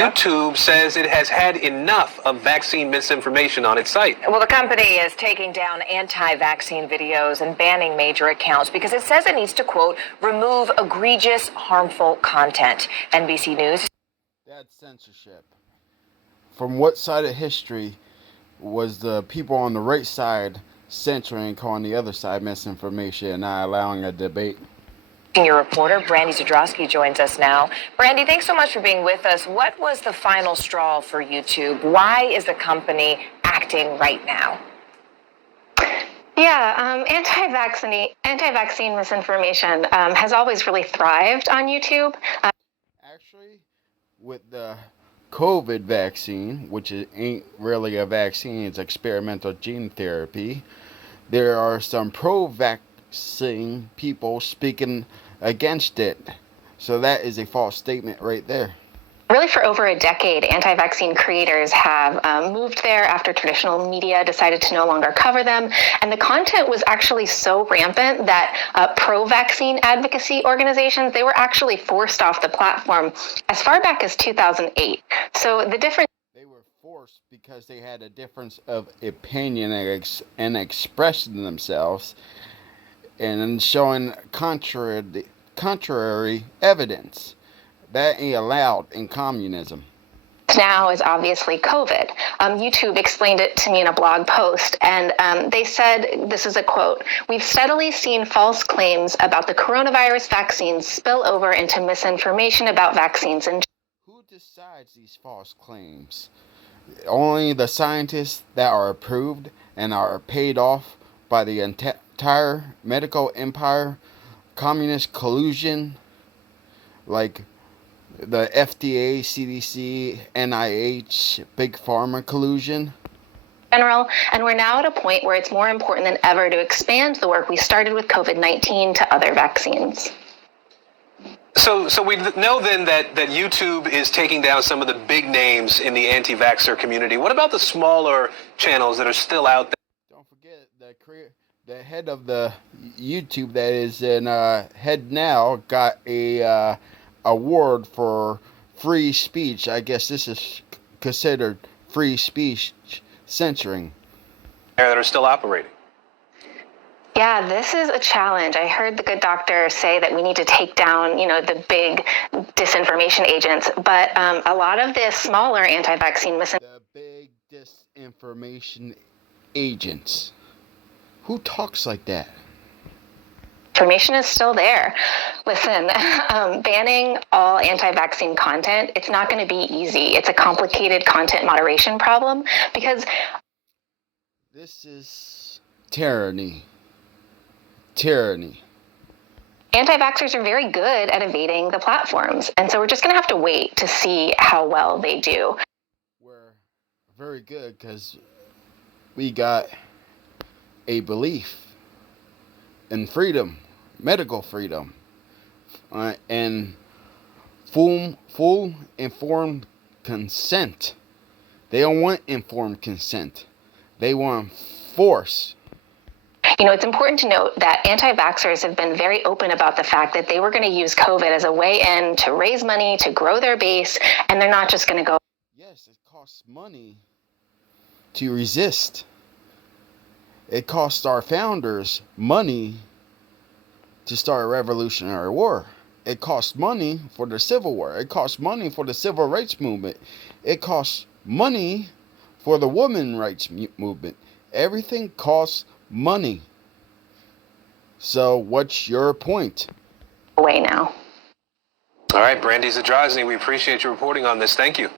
YouTube says it has had enough of vaccine misinformation on its site. Well, the company is taking down anti-vaccine videos and banning major accounts because it says it needs to, quote, remove egregious, harmful content. NBC News. That's censorship. From what side of history was the people on the right side censoring, calling the other side misinformation, and not allowing a debate? Senior reporter Brandy Zadrowski joins us now. Brandy, thanks so much for being with us. What was the final straw for YouTube? Why is the company acting right now? Yeah, anti-vaccine misinformation has always really thrived on YouTube. Actually, with the COVID vaccine, which ain't really a vaccine, it's experimental gene therapy, there are some pro-vaccine people speaking against it. So that is a false statement right there. Really, for over a decade, anti-vaccine creators have moved there after traditional media decided to no longer cover them. And the content was actually so rampant that pro-vaccine advocacy organizations, they were actually forced off the platform as far back as 2008. So the difference... They were forced because they had a difference of opinion and expressing themselves and showing contrary evidence. That ain't allowed in communism. Now is obviously COVID. YouTube explained it to me in a blog post, and they said, this is a quote, "We've steadily seen false claims about the coronavirus vaccines spill over into misinformation about vaccines." And who decides these false claims? Only the scientists that are approved and are paid off by the entire medical empire, communist collusion, like the FDA, CDC, NIH, Big Pharma collusion. General, and we're now at a point where it's more important than ever to expand the work we started with COVID-19 to other vaccines. So we know then that YouTube is taking down some of the big names in the anti-vaxxer community. What about the smaller channels that are still out there? Don't forget the head of the YouTube that is in head now got a award for free speech. I guess this is considered free speech censoring. That are still operating. Yeah, this is a challenge. I heard the good doctor say that we need to take down, the big disinformation agents, but a lot of the smaller anti-vaccine The big disinformation agents. Who talks like that? Information is still there. Listen, banning all anti-vaccine content, it's not going to be easy. It's a complicated content moderation problem because... This is tyranny. Tyranny. Anti-vaxxers are very good at evading the platforms, and so we're just going to have to wait to see how well they do. We're very good because we got a belief in freedom, medical freedom, and full informed consent. They don't want informed consent. They want force. It's important to note that anti-vaxxers have been very open about the fact that they were going to use COVID as a way in to raise money, to grow their base, and they're not just going to go... Yes, it costs money to resist. It cost our founders money to start a revolutionary war. It cost money for the Civil War. It cost money for the Civil Rights Movement. It cost money for the Women's Rights Movement. Everything costs money. So what's your point? Away now. All right, Brandy Zadrowski, we appreciate your reporting on this. Thank you.